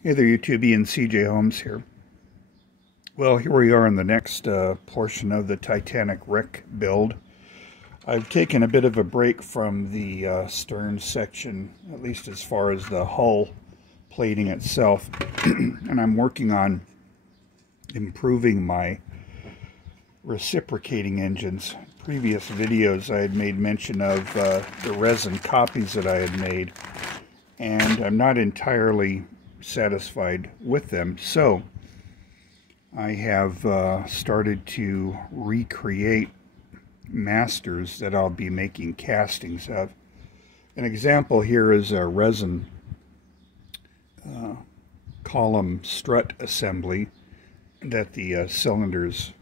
Hey there, YouTube. Ian CJ Holmes here. Well, here we are in the next portion of the Titanic wreck build. I've taken a bit of a break from the stern section, at least as far as the hull plating itself, and I'm working on improving my reciprocating engines. Previous videos I had made mention of the resin copies that I had made, and I'm not entirely satisfied with them, so I have started to recreate masters that I'll be making castings of. An example here is a resin column strut assembly that the cylinders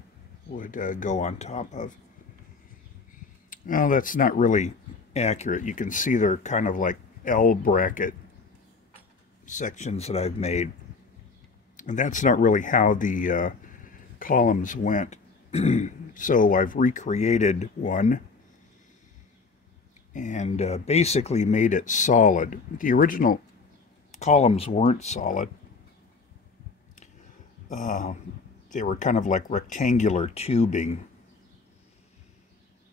would go on top of. Well, that's not really accurate. You can see they're kind of like L bracket sections that I've made, and that's not really how the columns went. So I've recreated one and basically made it solid. The original columns weren't solid. They were kind of like rectangular tubing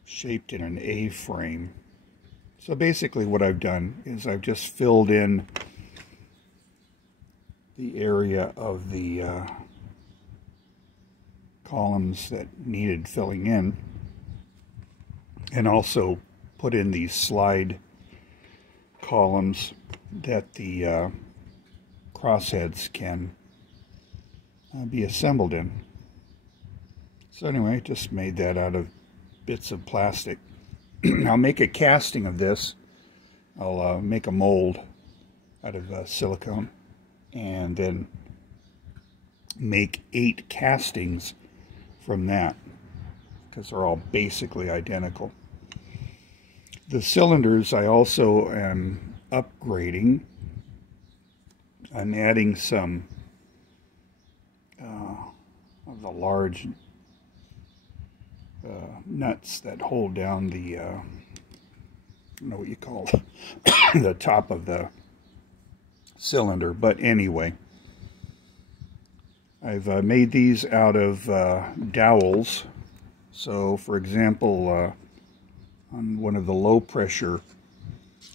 shaped in an A-frame. So basically what I've done is I've just filled in the area of the columns that needed filling in, and also put in these slide columns that the crossheads can be assembled in. So anyway, just made that out of bits of plastic. I'll make a casting of this. I'll make a mold out of silicone, and then make 8 castings from that, because they're all basically identical. The cylinders I also am upgrading. I'm adding some of the large nuts that hold down the I don't know what you call the top of the cylinder, but anyway, I've made these out of dowels. So for example, on one of the low pressure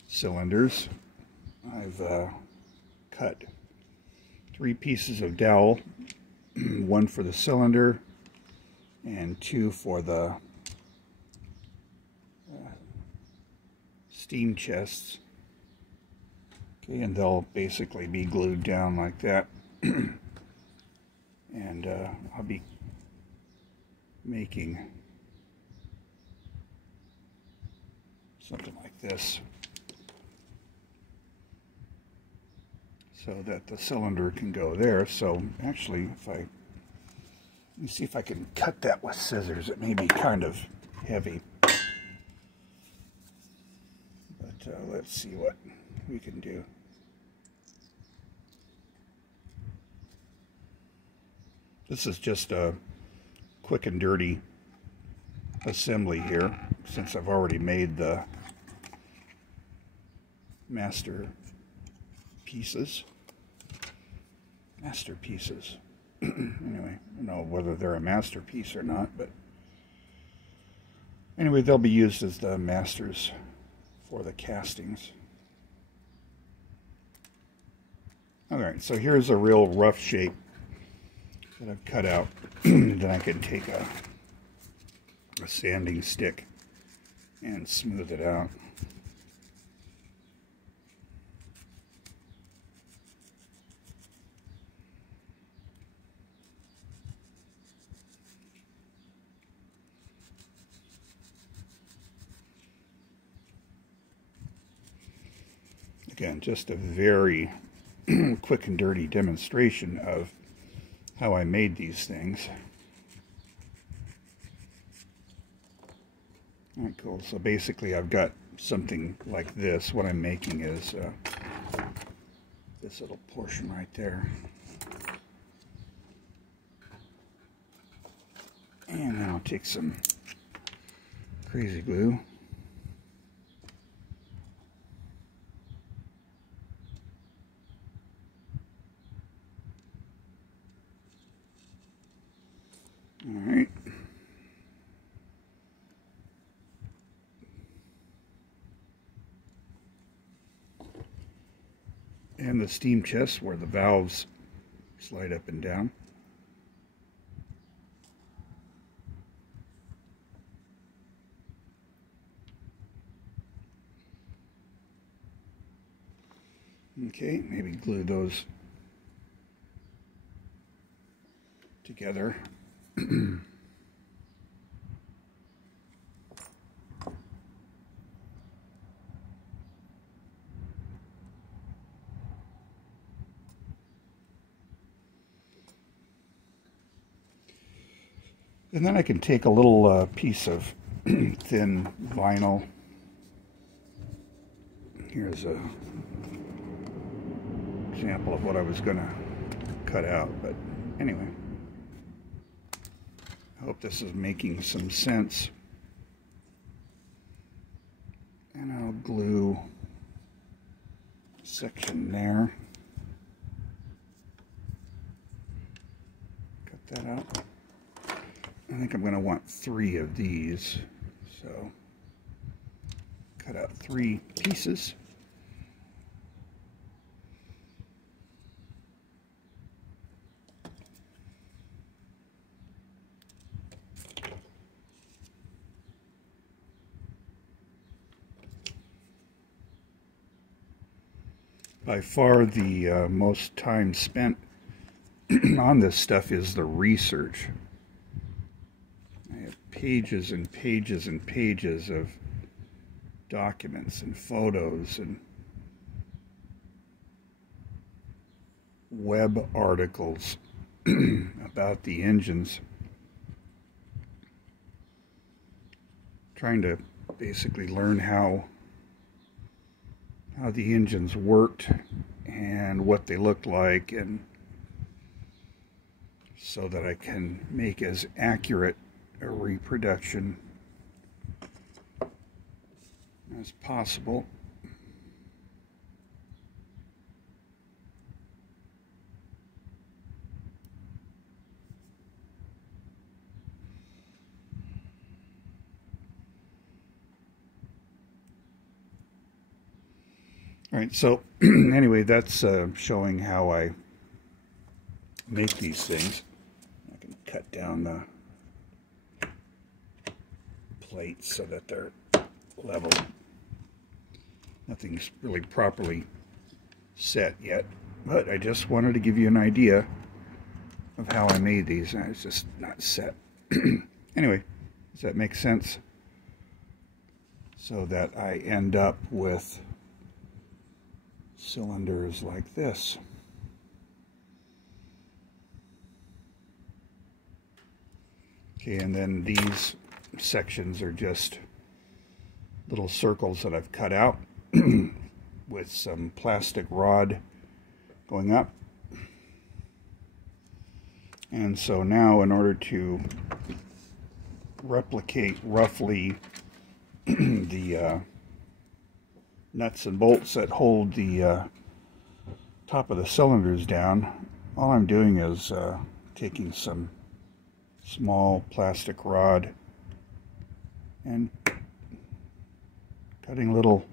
cylinders, I've cut 3 pieces of dowel, 1 for the cylinder and 2 for the steam chests. Okay, and they'll basically be glued down like that. And I'll be making something like this so that the cylinder can go there. So actually, let me see if I can cut that with scissors. It may be kind of heavy, but let's see what we can do. This is just a quick and dirty assembly here, since I've already made the masterpieces. Anyway, I don't know whether they're a masterpiece or not, but anyway, they'll be used as the masters for the castings. Alright, so here's a real rough shape that I've cut out. Then I can take a sanding stick and smooth it out. Again, just a very quick and dirty demonstration of how I made these things. Alright, cool. So basically I've got something like this. What I'm making is this little portion right there. And then I'll take some crazy glue. and the steam chest where the valves slide up and down. Okay, maybe glue those together. And then I can take a little piece of thin vinyl. Here's a example of what I was going to cut out, but anyway, I hope this is making some sense. And I'll glue a section there. Cut that out. I think I'm going to want 3 of these, so cut out 3 pieces. By far the most time spent on this stuff is the research. I have pages and pages and pages of documents and photos and web articles about the engines, trying to basically learn how the engines worked and what they looked like, and so that I can make as accurate a reproduction as possible. All right, so anyway, that's showing how I make these things. I can cut down the plates so that they're level. Nothing's really properly set yet, but I just wanted to give you an idea of how I made these, and it's just not set. Anyway, does that make sense? So that I end up with cylinders like this. Okay, and then these sections are just little circles that I've cut out with some plastic rod going up. And so now, in order to replicate roughly the nuts and bolts that hold the top of the cylinders down, all I'm doing is taking some small plastic rod and cutting little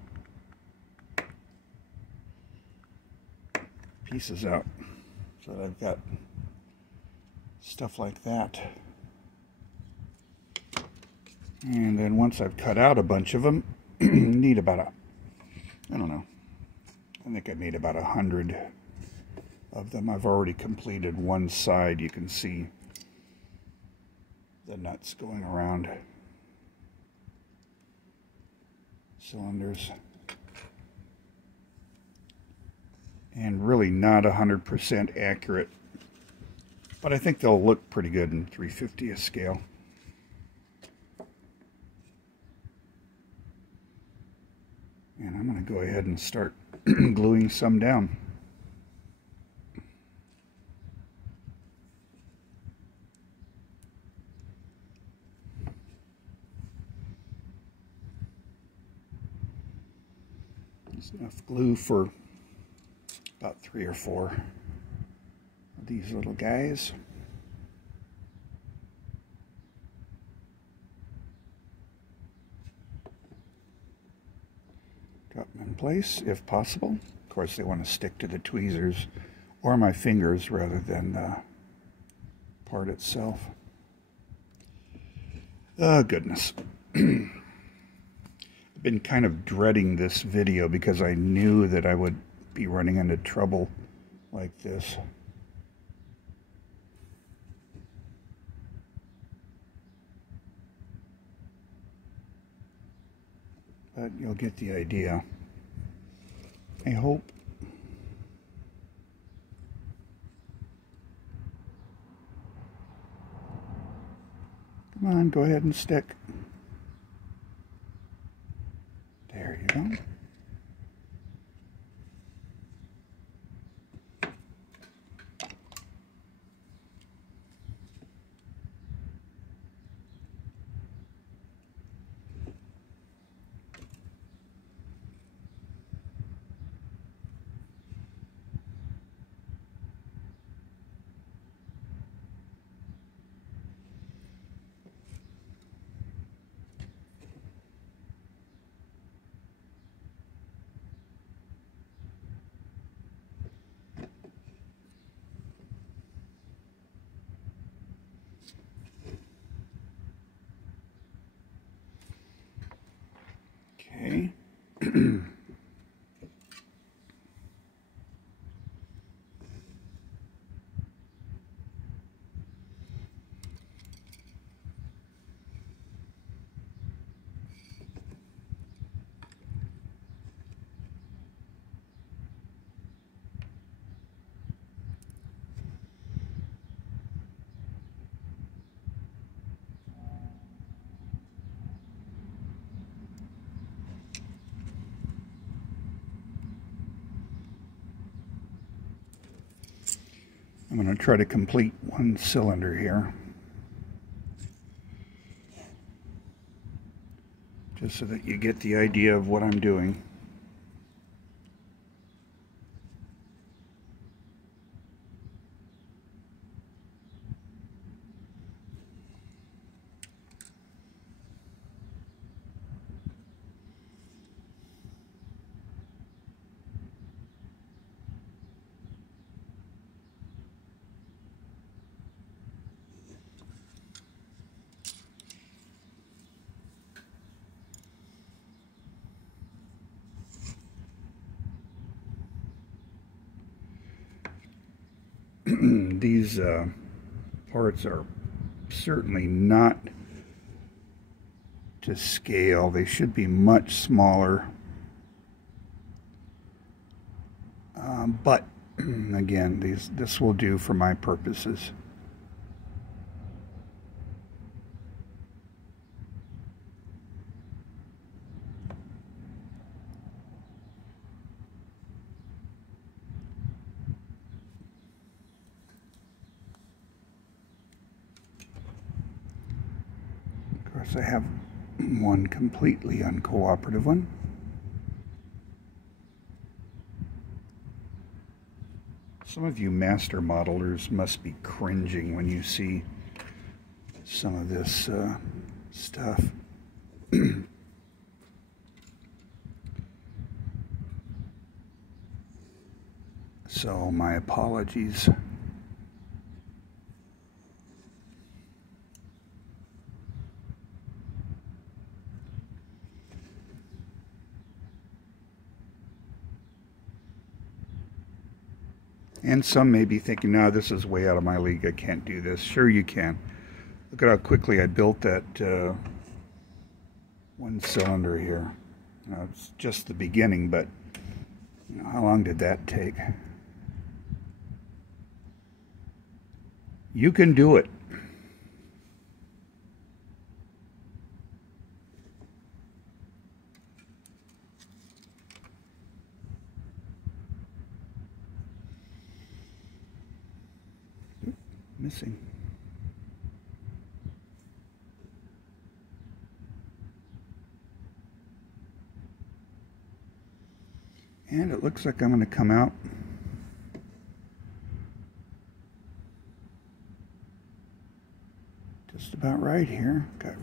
pieces out so that I've got stuff like that. And then once I've cut out a bunch of them, need about I don't know, I think I made about 100 of them. I've already completed one side. You can see the nuts going around cylinders. And really not 100% accurate, but I think they'll look pretty good in 3/50th scale. And I'm going to go ahead and start gluing some down. There's enough glue for about 3 or 4 of these little guys. Drop them in place if possible, of course, they want to stick to the tweezers or my fingers rather than the part itself. Oh, goodness. I've been kind of dreading this video because I knew that I would be running into trouble like this. But you'll get the idea, I hope. Come on, go ahead and stick. There you go. Okay. I'm going to try to complete one cylinder here, just so that you get the idea of what I'm doing. These parts are certainly not to scale. They should be much smaller. But again, this will do for my purposes. Of course, I have one completely uncooperative one. Some of you master modelers must be cringing when you see some of this stuff. So my apologies. And some may be thinking, no, this is way out of my league. I can't do this. Sure you can. Look at how quickly I built that one cylinder here. It's just the beginning, but you know, how long did that take? You can do it. Missing. And it looks like I'm going to come out just about right here. Got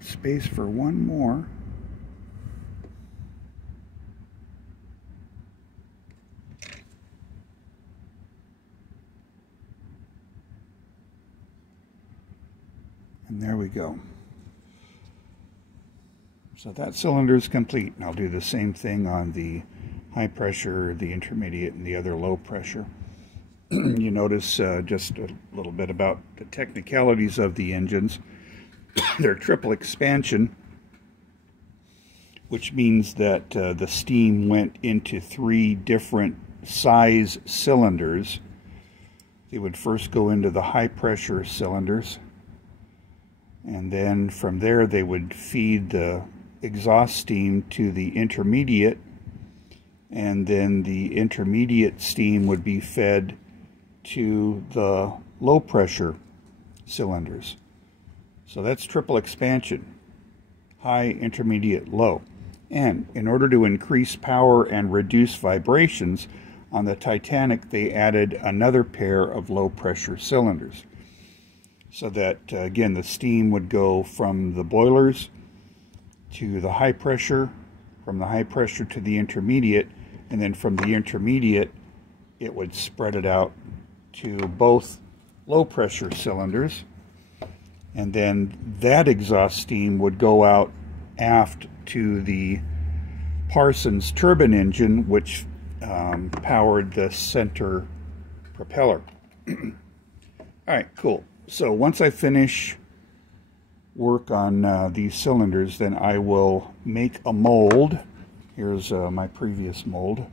space for one more. And there we go. So that cylinder is complete. And I'll do the same thing on the high pressure, the intermediate, and the other low pressure. You notice just a little bit about the technicalities of the engines. They're triple expansion, which means that the steam went into 3 different size cylinders. They would first go into the high pressure cylinders, and then from there they would feed the exhaust steam to the intermediate, and then the intermediate steam would be fed to the low pressure cylinders. So that's triple expansion: high, intermediate, low. And in order to increase power and reduce vibrations, on the Titanic they added another pair of low pressure cylinders, so that again the steam would go from the boilers to the high pressure, from the high pressure to the intermediate, and then from the intermediate it would spread it out to both low pressure cylinders, and then that exhaust steam would go out aft to the Parsons turbine engine, which powered the center propeller. Alright, cool. So once I finish work on these cylinders, then I will make a mold. Here's my previous mold.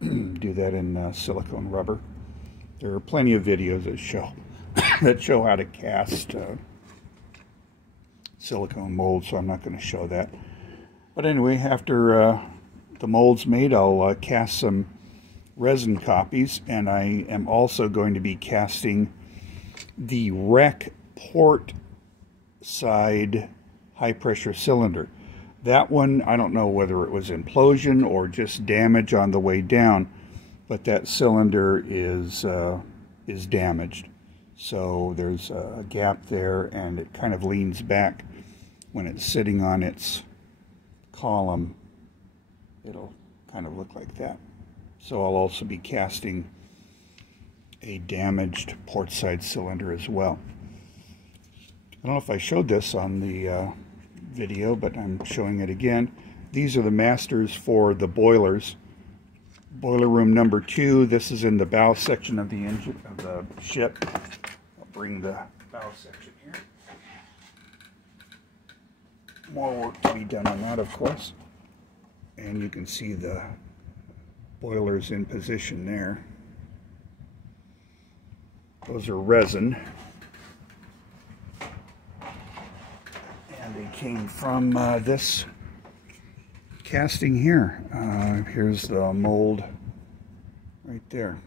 Do that in silicone rubber. There are plenty of videos that show how to cast silicone molds, so I'm not going to show that. But anyway, after the mold's made, I'll cast some resin copies, and I am also going to be casting the wreck port side high pressure cylinder. That one, I don't know whether it was implosion or just damage on the way down, but that cylinder is damaged. So there's a gap there, and it kind of leans back when it's sitting on its column. It'll kind of look like that. So I'll also be casting a damaged port side cylinder as well. I don't know if I showed this on the video, but I'm showing it again. These are the masters for the boilers. Boiler room number 2. This is in the bow section of the engine of the ship. I'll bring the bow section here. More work to be done on that, of course. And you can see the boilers in position there. Those are resin. And they came from this casting here. Here's the mold right there.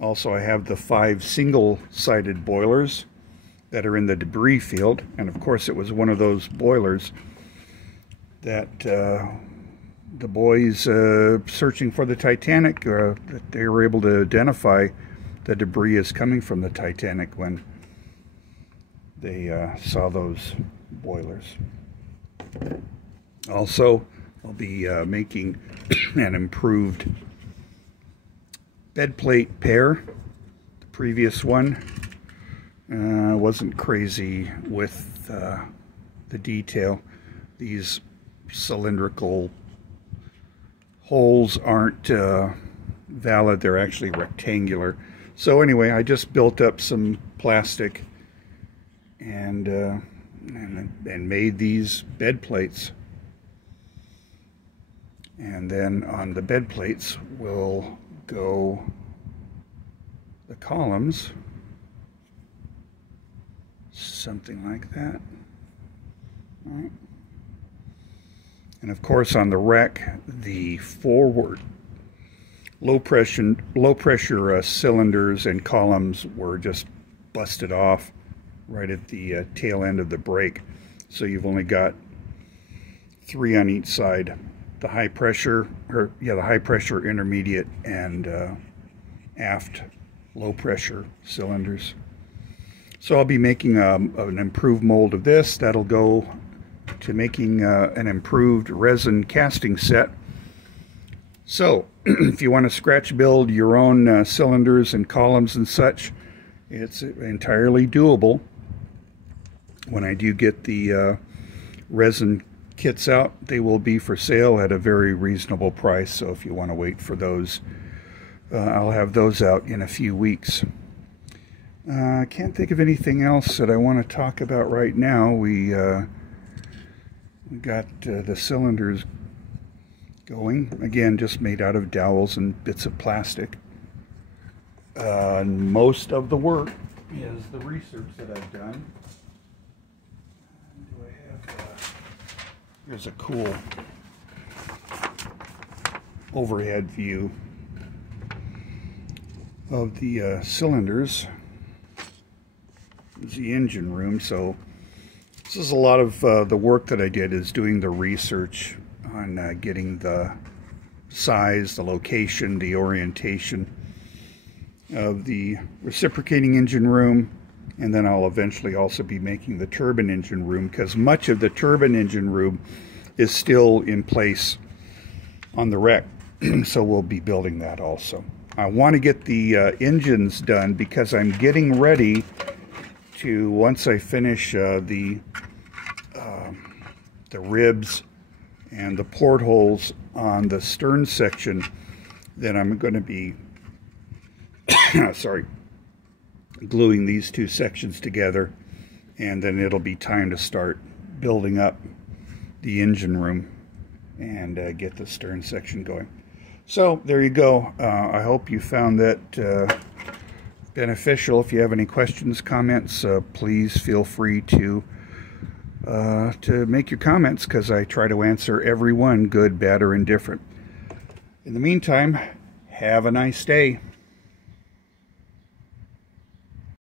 Also, I have the 5 single-sided boilers that are in the debris field, and of course it was one of those boilers that the boys searching for the Titanic, that they were able to identify the debris as coming from the Titanic when they saw those boilers. Also, I'll be making an improved bed plate pair. The previous one wasn't crazy with the detail. These cylindrical holes aren't valid, they're actually rectangular. So anyway, I just built up some plastic and made these bed plates. And then on the bed plates will go the columns, something like that. All right. And of course on the wreck, the forward low pressure cylinders and columns were just busted off right at the tail end of the brake. So you've only got 3 on each side. The high pressure, intermediate, and aft low pressure cylinders. So I'll be making an improved mold of this. That'll go to making an improved resin casting set. So if you want to scratch build your own cylinders and columns and such, it's entirely doable. when I do get the resin kits out, they will be for sale at a very reasonable price. So if you want to wait for those, I'll have those out in a few weeks. I can't think of anything else that I want to talk about right now. We got the cylinders going. Again, just made out of dowels and bits of plastic. Most of the work is the research that I've done. Do I have, here's a cool overhead view of the cylinders. This is the engine room. So this is a lot of the work that I did, is doing the research on getting the size, the location, the orientation of the reciprocating engine room, and then I'll eventually also be making the turbine engine room, because much of the turbine engine room is still in place on the wreck. So we'll be building that also. I want to get the engines done because I'm getting ready to, once I finish the ribs and the portholes on the stern section, then I'm going to be sorry, gluing these two sections together, and then it'll be time to start building up the engine room and get the stern section going. So there you go. I hope you found that beneficial. If you have any questions, comments, please feel free to make your comments, because I try to answer every one, good, bad, or indifferent. In the meantime, have a nice day.